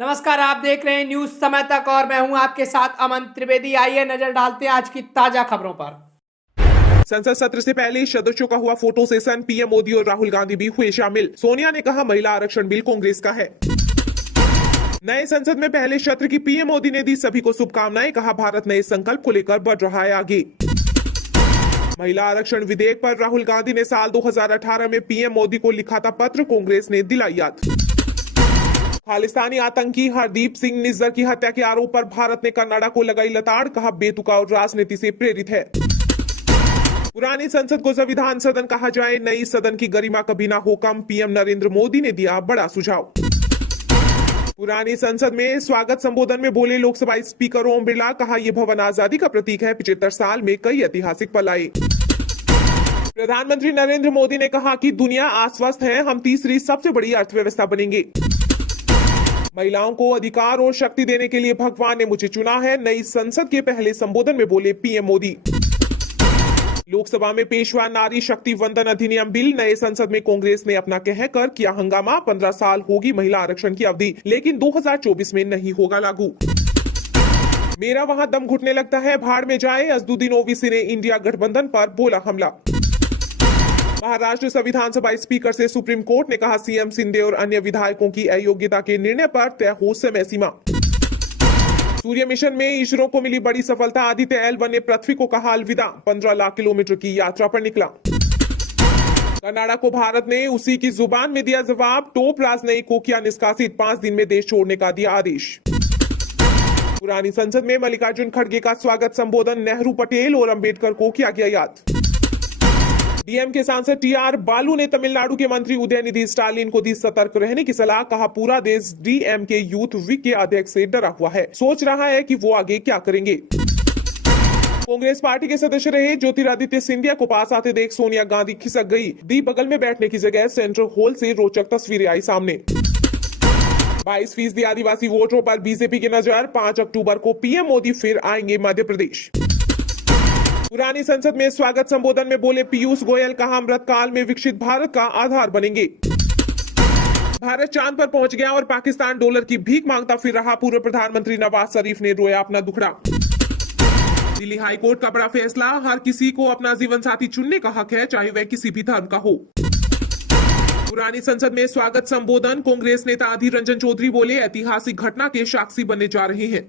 नमस्कार, आप देख रहे हैं न्यूज समय तक और मैं हूं आपके साथ अमन त्रिवेदी। आइए नजर डालते हैं आज की ताजा खबरों पर। संसद सत्र से पहले सदस्यों का हुआ फोटो सेशन। पीएम मोदी और राहुल गांधी भी हुए शामिल। सोनिया ने कहा महिला आरक्षण बिल कांग्रेस का है। नए संसद में पहले सत्र की पीएम मोदी ने दी सभी को शुभकामनाएं। कहा भारत नए संकल्प को लेकर बढ़ रहा है आगे। महिला आरक्षण विधेयक पर राहुल गांधी ने साल 2018 में पीएम मोदी को लिखा था पत्र, कांग्रेस ने दिलाई याद। खालिस्तानी आतंकी हरदीप सिंह निज्जर की हत्या के आरोप पर भारत ने कनाडा को लगाई लताड़। कहा बेतुका और राजनीति से प्रेरित है। पुरानी संसद को संविधान सदन कहा जाए, नई सदन की गरिमा कभी ना हो कम। पीएम नरेंद्र मोदी ने दिया बड़ा सुझाव। पुरानी संसद में स्वागत संबोधन में बोले लोकसभा स्पीकर ओम बिरला। कहा यह भवन आजादी का प्रतीक है। 75 साल में कई ऐतिहासिक पल आए। प्रधानमंत्री नरेंद्र मोदी ने कहा कि दुनिया आश्वस्त है, हम तीसरी सबसे बड़ी अर्थव्यवस्था बनेंगे। महिलाओं को अधिकार और शक्ति देने के लिए भगवान ने मुझे चुना है। नई संसद के पहले संबोधन में बोले पीएम मोदी। लोकसभा में पेश हुआ नारी शक्ति वंदन अधिनियम बिल। नए संसद में कांग्रेस ने अपना कहकर किया हंगामा। 15 साल होगी महिला आरक्षण की अवधि, लेकिन 2024 में नहीं होगा लागू। मेरा वहां दम घुटने लगता है, भाड़ में जाए। असदुद्दीन ओवैसी ने इंडिया गठबंधन पर बोला हमला। महाराष्ट्र विधानसभा स्पीकर से सुप्रीम कोर्ट ने कहा सीएम शिंदे और अन्य विधायकों की अयोग्यता के निर्णय पर तय हो समय सीमा। सूर्य मिशन में इसरो को मिली बड़ी सफलता। आदित्य L1 ने पृथ्वी को कहा अलविदा। 15 लाख किलोमीटर की यात्रा पर निकला। कनाडा को भारत ने उसी की जुबान में दिया जवाब। टॉप राजनयिक को किया निष्कासित। 5 दिन में देश छोड़ने का दिया आदेश। पुरानी संसद में मल्लिकार्जुन खड़गे का स्वागत संबोधन। नेहरू, पटेल और अंबेडकर को किया गया याद। डीएम के सांसद टीआर बालू ने तमिलनाडु के मंत्री उदयनिधि स्टालिन को दी सतर्क रहने की सलाह। कहा पूरा देश डीएम के यूथ विंग के अध्यक्ष से डरा हुआ है, सोच रहा है कि वो आगे क्या करेंगे। कांग्रेस पार्टी के सदस्य रहे ज्योतिरादित्य सिंधिया को पास आते देख सोनिया गांधी खिसक गई। दी बगल में बैठने की जगह सेंट्रल हॉल से रोचक तस्वीरें आई सामने। 22% आदिवासी वोटरों पर बीजेपी की नजर। 5 अक्टूबर को पीएम मोदी फिर आएंगे मध्य प्रदेश। पुरानी संसद में स्वागत संबोधन में बोले पीयूष गोयल। कहा अमृत काल में विकसित भारत का आधार बनेंगे। भारत चांद पर पहुंच गया और पाकिस्तान डॉलर की भीख मांगता फिर रहा। पूर्व प्रधानमंत्री नवाज शरीफ ने रोया अपना दुखड़ा। दिल्ली हाईकोर्ट का बड़ा फैसला। हर किसी को अपना जीवन साथी चुनने का हक है, चाहे वह किसी भी धर्म का हो। पुरानी संसद में स्वागत संबोधन। कांग्रेस नेता अधीर रंजन चौधरी बोले ऐतिहासिक घटना के साक्षी बनने जा रहे हैं।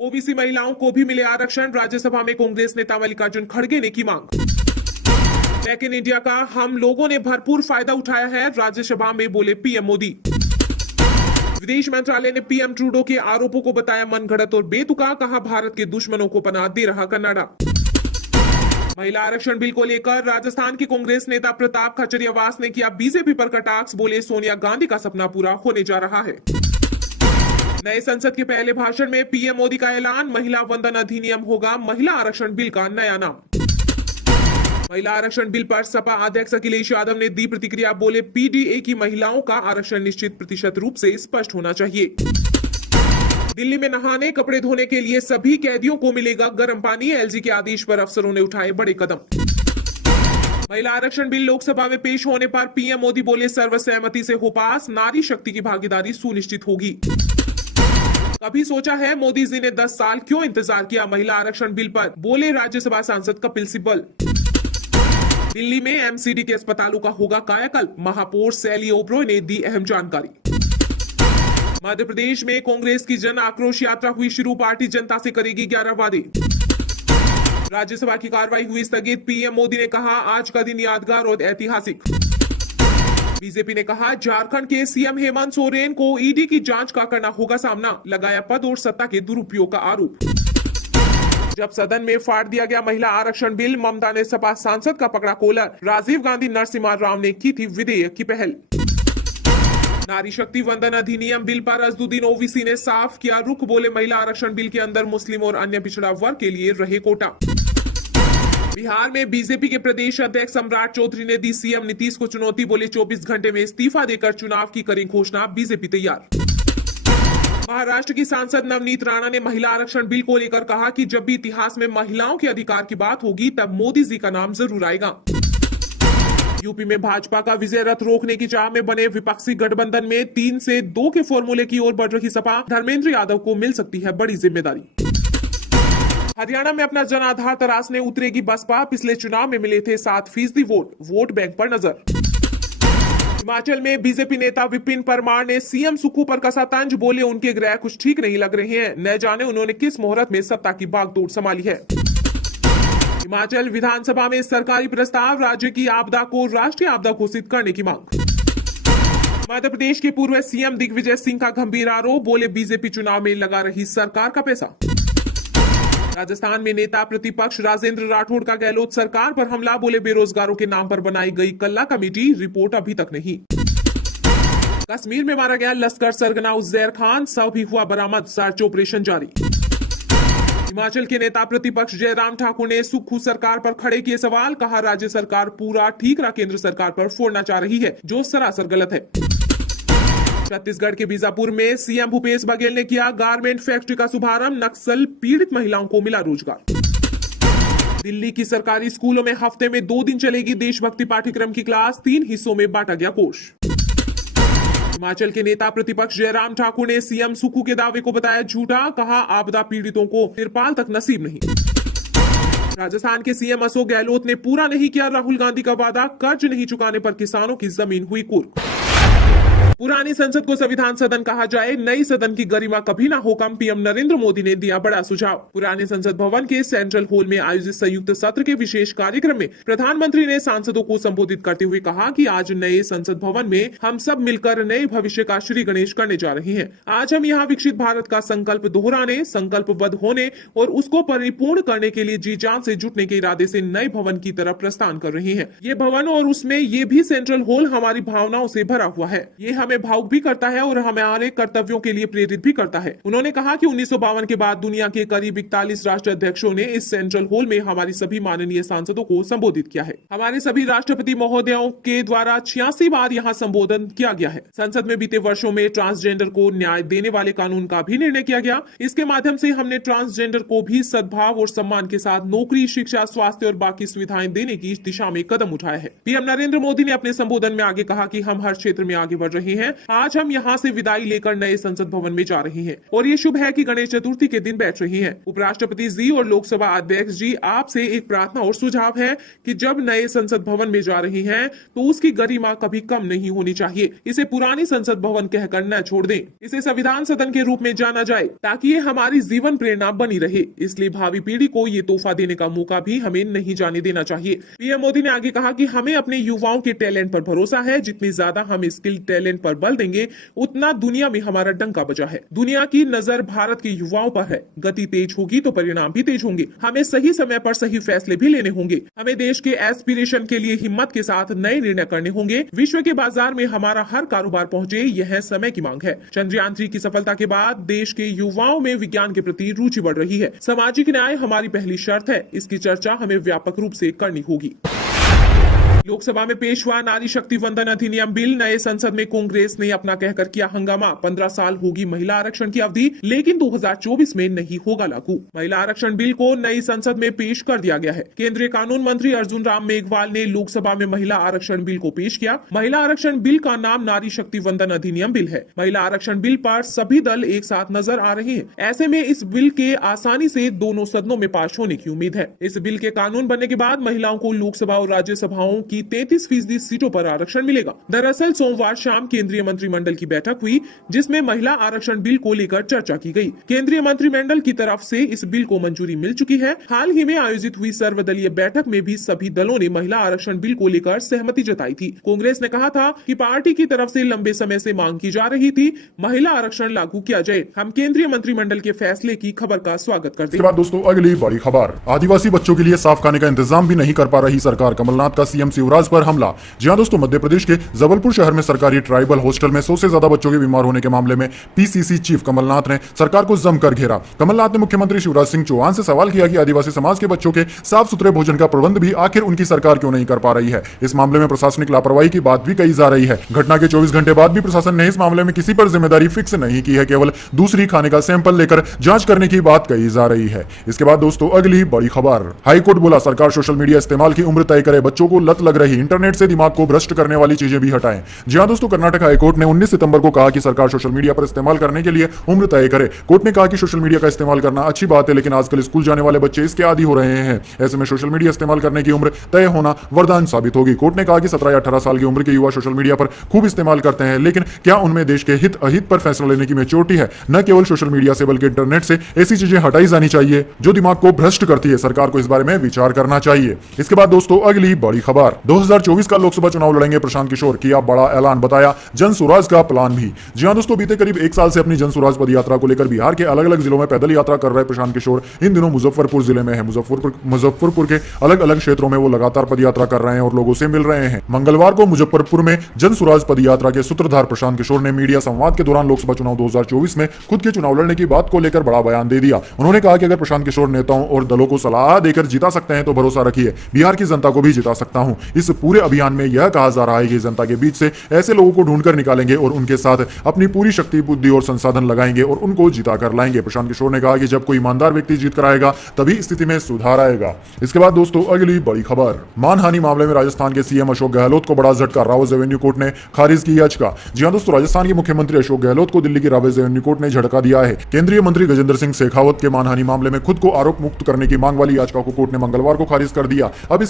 ओबीसी महिलाओं को भी मिले आरक्षण। राज्यसभा में कांग्रेस नेता मल्लिकार्जुन खड़गे ने की मांग। मेक इन इंडिया का हम लोगों ने भरपूर फायदा उठाया है। राज्यसभा में बोले पीएम मोदी। विदेश मंत्रालय ने पीएम ट्रूडो के आरोपों को बताया मनगढ़ंत और बेतुका। कहा भारत के दुश्मनों को पनाह दे रहा कनाडा। महिला आरक्षण बिल को लेकर राजस्थान के कांग्रेस नेता प्रताप खचरियावास ने किया बीजेपी पर कटाक्ष। बोले सोनिया गांधी का सपना पूरा होने जा रहा है। नए संसद के पहले भाषण में पीएम मोदी का ऐलान। महिला वंदन अधिनियम होगा महिला आरक्षण बिल का नया नाम। महिला आरक्षण बिल पर सपा अध्यक्ष अखिलेश यादव ने दी प्रतिक्रिया। बोले पीडीए की महिलाओं का आरक्षण निश्चित प्रतिशत रूप से स्पष्ट होना चाहिए। दिल्ली में नहाने कपड़े धोने के लिए सभी कैदियों को मिलेगा गर्म पानी। एलजी के आदेश पर अफसरों ने उठाए बड़े कदम। महिला आरक्षण बिल लोकसभा में पेश होने पर पीएम मोदी बोले सर्वसहमति से हो पास। नारी शक्ति की भागीदारी सुनिश्चित होगी। कभी सोचा है मोदी जी ने 10 साल क्यों इंतजार किया महिला आरक्षण बिल पर, बोले राज्यसभा सांसद कपिल सिब्बल। दिल्ली में एमसीडी के अस्पतालों का होगा कायाकल्प। महापौर सैली ओब्रॉय ने दी अहम जानकारी। मध्य प्रदेश में कांग्रेस की जन आक्रोश यात्रा हुई शुरू। पार्टी जनता से करेगी 11 वादे। राज्यसभा की कार्रवाई हुई स्थगित। पीएम मोदी ने कहा आज का दिन यादगार और ऐतिहासिक। बीजेपी ने कहा झारखंड के सीएम हेमंत सोरेन को ईडी की जांच का करना होगा सामना। लगाया पद और सत्ता के दुरुपयोग का आरोप। जब सदन में फाड़ दिया गया महिला आरक्षण बिल, ममता ने सपा सांसद का पकड़ा कॉलर। राजीव गांधी नरसिम्हा राव ने की थी विधेयक की पहल। नारी शक्ति वंदन अधिनियम बिल पर असदुद्दीन ओवैसी ने साफ किया रुख। बोले महिला आरक्षण बिल के अंदर मुस्लिम और अन्य पिछड़ा वर्ग के लिए रहे कोटा। बिहार में बीजेपी के प्रदेश अध्यक्ष सम्राट चौधरी ने दी सीएम नीतीश को चुनौती। बोले 24 घंटे में इस्तीफा देकर चुनाव की करें घोषणा। बीजेपी तैयार। महाराष्ट्र की सांसद नवनीत राणा ने महिला आरक्षण बिल को लेकर कहा कि जब भी इतिहास में महिलाओं के अधिकार की बात होगी तब मोदी जी का नाम जरूर आएगा। यूपी में भाजपा का विजय रथ रोकने की चाह में बने विपक्षी गठबंधन में 3 से 2 के फॉर्मूले की ओर बढ़ रही सपा, धर्मेंद्र यादव को मिल सकती है बड़ी जिम्मेदारी। हरियाणा में अपना जनाधार तराशने उतरेगी बसपा, पिछले चुनाव में मिले थे 7% वोट बैंक पर नजर। हिमाचल में बीजेपी नेता विपिन परमार ने सीएम सुक्खू पर कसा तंज, बोले उनके ग्रह कुछ ठीक नहीं लग रहे हैं, न जाने उन्होंने किस मुहूर्त में सत्ता की बागडोर संभाली है। हिमाचल विधानसभा में सरकारी प्रस्ताव, राज्य की आपदा को राष्ट्रीय आपदा घोषित करने की मांग। मध्य प्रदेश के पूर्व सीएम दिग्विजय सिंह का गंभीर आरोप, बोले बीजेपी चुनाव में लगा रही सरकार का पैसा। राजस्थान में नेता प्रतिपक्ष राजेंद्र राठौड़ का गहलोत सरकार पर हमला, बोले बेरोजगारों के नाम पर बनाई गई कल्ला कमेटी, रिपोर्ट अभी तक नहीं। कश्मीर में मारा गया लश्कर सरगना उज्जैर खान, शव भी हुआ बरामद, सर्च ऑपरेशन जारी। हिमाचल के नेता प्रतिपक्ष जयराम ठाकुर ने सुक्खू सरकार पर खड़े किए सवाल, कहा राज्य सरकार पूरा ठीकरा केंद्र सरकार पर फोड़ना चाह रही है, जो सरासर गलत है। छत्तीसगढ़ के बीजापुर में सीएम भूपेश बघेल ने किया गारमेंट फैक्ट्री का शुभारंभ, नक्सल पीड़ित महिलाओं को मिला रोजगार। दिल्ली की सरकारी स्कूलों में हफ्ते में 2 दिन चलेगी देशभक्ति पाठ्यक्रम की क्लास, 3 हिस्सों में बांटा गया कोर्स। हिमाचल के नेता प्रतिपक्ष जयराम ठाकुर ने सीएम सुक्खू के दावे को बताया झूठा, कहा आपदा पीड़ितों को तिरपाल तक नसीब नहीं। राजस्थान के सीएम अशोक गहलोत ने पूरा नहीं किया राहुल गांधी का वादा, कर्ज नहीं चुकाने पर किसानों की जमीन हुई कुर्क। पुरानी संसद को संविधान सदन कहा जाए, नई सदन की गरिमा कभी ना हो कम, पीएम नरेंद्र मोदी ने दिया बड़ा सुझाव। पुराने संसद भवन के सेंट्रल हॉल में आयोजित संयुक्त सत्र के विशेष कार्यक्रम में प्रधानमंत्री ने सांसदों को संबोधित करते हुए कहा कि आज नए संसद भवन में हम सब मिलकर नए भविष्य का श्री गणेश करने जा रहे हैं। आज हम यहाँ विकसित भारत का संकल्प दोहराने, संकल्पबद्ध होने और उसको परिपूर्ण करने के लिए जी जान से जुटने के इरादे से नए भवन की तरफ प्रस्थान कर रहे हैं। ये भवन और उसमें ये भी सेंट्रल हॉल हमारी भावनाओं से भरा हुआ है। ये हमें भावुक भी करता है और हमारे कर्तव्यों के लिए प्रेरित भी करता है। उन्होंने कहा कि 1952 के बाद दुनिया के करीब 41 राष्ट्र अध्यक्षों ने इस सेंट्रल हॉल में हमारी सभी माननीय सांसदों को संबोधित किया है। हमारे सभी राष्ट्रपति महोदयों के द्वारा 86 बार यहाँ संबोधन किया गया है। संसद में बीते वर्षों में ट्रांसजेंडर को न्याय देने वाले कानून का भी निर्णय किया गया। इसके माध्यम से हमने ट्रांसजेंडर को भी सद्भाव और सम्मान के साथ नौकरी, शिक्षा, स्वास्थ्य और बाकी सुविधाएं देने की दिशा में कदम उठाया है। पीएम नरेंद्र मोदी ने अपने संबोधन में आगे कहा कि हम हर क्षेत्र में आगे बढ़ रहे हैं। आज हम यहाँ से विदाई लेकर नए संसद भवन में जा रहे हैं और ये शुभ है कि गणेश चतुर्थी के दिन बैठ रही हैं। उपराष्ट्रपति जी और लोकसभा अध्यक्ष जी, आपसे एक प्रार्थना और सुझाव है कि जब नए संसद भवन में जा रही हैं तो उसकी गरिमा कभी कम नहीं होनी चाहिए। इसे पुरानी संसद भवन कहकर न छोड़ दें। इसे संविधान सदन के रूप में जाना जाए ताकि ये हमारी जीवन प्रेरणा बनी रहे। इसलिए भावी पीढ़ी को ये तोहफा देने का मौका भी हमें नहीं जाने देना चाहिए। पीएम मोदी ने आगे कहा कि हमें अपने युवाओं के टैलेंट पर भरोसा है। जितनी ज्यादा हम स्किल टैलेंट पर बल देंगे उतना दुनिया में हमारा डंका बजा है। दुनिया की नजर भारत के युवाओं पर है। गति तेज होगी तो परिणाम भी तेज होंगे। हमें सही समय पर सही फैसले भी लेने होंगे। हमें देश के एस्पिरेशन के लिए हिम्मत के साथ नए निर्णय करने होंगे। विश्व के बाजार में हमारा हर कारोबार पहुंचे, यह समय की मांग है। चंद्रयान 3 की सफलता के बाद देश के युवाओं में विज्ञान के प्रति रुचि बढ़ रही है। सामाजिक न्याय हमारी पहली शर्त है। इसकी चर्चा हमें व्यापक रूप से करनी होगी। लोकसभा में पेश हुआ नारी शक्ति वंदन अधिनियम बिल। नए संसद में कांग्रेस ने अपना कहकर किया हंगामा। 15 साल होगी महिला आरक्षण की अवधि, लेकिन 2024 में नहीं होगा लागू। महिला आरक्षण बिल को नई संसद में पेश कर दिया गया है। केंद्रीय कानून मंत्री अर्जुन राम मेघवाल ने लोकसभा में महिला आरक्षण बिल को पेश किया। महिला आरक्षण बिल का नाम नारी शक्ति वंदन अधिनियम बिल है। महिला आरक्षण बिल पर सभी दल एक साथ नजर आ रहे हैं। ऐसे में इस बिल के आसानी से दोनों सदनों में पास होने की उम्मीद है। इस बिल के कानून बनने के बाद महिलाओं को लोकसभा और राज्यसभाओं की 33% सीटों पर आरक्षण मिलेगा। दरअसल सोमवार शाम केंद्रीय मंत्रिमंडल की बैठक हुई, जिसमें महिला आरक्षण बिल को लेकर चर्चा की गई। केंद्रीय मंत्रिमंडल की तरफ से इस बिल को मंजूरी मिल चुकी है। हाल ही में आयोजित हुई सर्वदलीय बैठक में भी सभी दलों ने महिला आरक्षण बिल को लेकर सहमति जताई थी। कांग्रेस ने कहा था कि पार्टी की तरफ से लंबे समय से मांग की जा रही थी, महिला आरक्षण लागू किया जाए। हम केंद्रीय मंत्रिमंडल के फैसले की खबर का स्वागत करते हैं। इसके बाद दोस्तों अगली बड़ी खबर, आदिवासी बच्चों के लिए साफ खाने का इंतजाम भी नहीं कर पा रही सरकार, कमलनाथ का सीएम शिवराज पर हमला। जी हां दोस्तों, मध्य प्रदेश के जबलपुर शहर में सरकारी ट्राइबल हॉस्टल में 100 से ज्यादा बच्चों के बीमार होने के मामले में पीसीसी चीफ कमलनाथ ने सरकार को जमकर घेरा। कमलनाथ ने मुख्यमंत्री शिवराज सिंह चौहान से सवाल किया कि आदिवासी समाज के बच्चों के साफ सुथरे भोजन का प्रबंध भी आखिर उनकी सरकार क्यों नहीं कर पा रही है। इस मामले में प्रशासनिक लापरवाही की बात भी कही जा रही है। घटना के 24 घंटे बाद भी प्रशासन ने इस मामले में किसी पर जिम्मेदारी फिक्स नहीं की है, केवल दूसरी खाने का सैंपल लेकर जांच करने की बात कही जा रही है। इसके बाद दोस्तों अगली बड़ी खबर, हाईकोर्ट बोला सरकार सोशल मीडिया इस्तेमाल की उम्र तय करे, बच्चों को लत लग लग रही इंटरनेट से दिमाग को भ्रष्ट करने वाली चीजें भी हटाएं। जी हां दोस्तों, कर्नाटक हाईकोर्ट ने 19 सितंबर को कहा कि सरकार सोशल मीडिया पर इस्तेमाल करने के लिए उम्र तय करे। कोर्ट ने कहा कि सोशल मीडिया का इस्तेमाल करना अच्छी बात है, लेकिन आजकल स्कूल जाने वाले बच्चे इसके आदी हो रहे हैं। ऐसे में सोशल मीडिया इस्तेमाल करने की उम्र तय होना वरदान साबित होगी। कोर्ट ने कहा कि 17 या 18 साल की उम्र के युवा सोशल मीडिया पर खूब इस्तेमाल करते हैं, लेकिन क्या उनमें देश के हित अहित पर फैसला लेने की मैच्योरिटी है? न केवल सोशल मीडिया से बल्कि इंटरनेट से ऐसी चीजें हटाई जानी चाहिए जो दिमाग को भ्रष्ट करती है। सरकार को इस बारे में विचार करना चाहिए। इसके बाद दोस्तों अगली बड़ी खबर, 2024 का लोकसभा चुनाव लड़ेंगे प्रशांत किशोर, किया बड़ा ऐलान, बताया जन स्वराज का प्लान भी। जी हां दोस्तों, बीते करीब एक साल से अपनी जन स्वराज पद यात्रा को लेकर बिहार के अलग अलग जिलों में पैदल यात्रा कर रहे प्रशांत किशोर इन दिनों मुजफ्फरपुर जिले में है। मुजफ्फरपुर के अलग अलग क्षेत्रों में वो लगातार पद यात्रा कर रहे हैं और लोगों से मिल रहे हैं। मंगलवार को मुजफ्फरपुर में जन स्वराज पद यात्रा के सूत्रधार प्रशांत किशोर ने मीडिया संवाद के दौरान लोकसभा चुनाव 2024 में खुद के चुनाव लड़ने की बात को लेकर बड़ा बयान दे दिया। उन्होंने कहा कि अगर प्रशांत किशोर नेताओं और दलों को सलाह देकर जिता सकते हैं तो भरोसा रखिए, बिहार की जनता को भी जिता सकता हूं। इस पूरे अभियान में यह कहा जा रहा है कि जनता के बीच से ऐसे लोगों को ढूंढकर निकालेंगे और उनके साथ अपनी पूरी शक्ति, बुद्धि और संसाधन लगाएंगे और उनको जिता कर लाएंगे। प्रशांत किशोर ने कहा कि जब कोई ईमानदार व्यक्ति जीत कर आएगा तभी स्थिति में सुधार आएगा। इसके बाद दोस्तों अगली बड़ी खबर, मानहानि मामले में राजस्थान के सीएम अशोक गहलोत को बड़ा झटका, रावत रेवेन्यू कोर्ट ने खारिज की याचिका। जी हां दोस्तों, राजस्थान के मुख्यमंत्री अशोक गहलोत को दिल्ली की रावत रेवेन्यू कोर्ट ने झटका दिया है। केंद्रीय मंत्री गजेंद्र सिंह शेखावत के मानहानि मामले में खुद को आरोप मुक्त करने की मांग वाली याचिका को कोर्ट ने मंगलवार को खारिज कर दिया। अब इस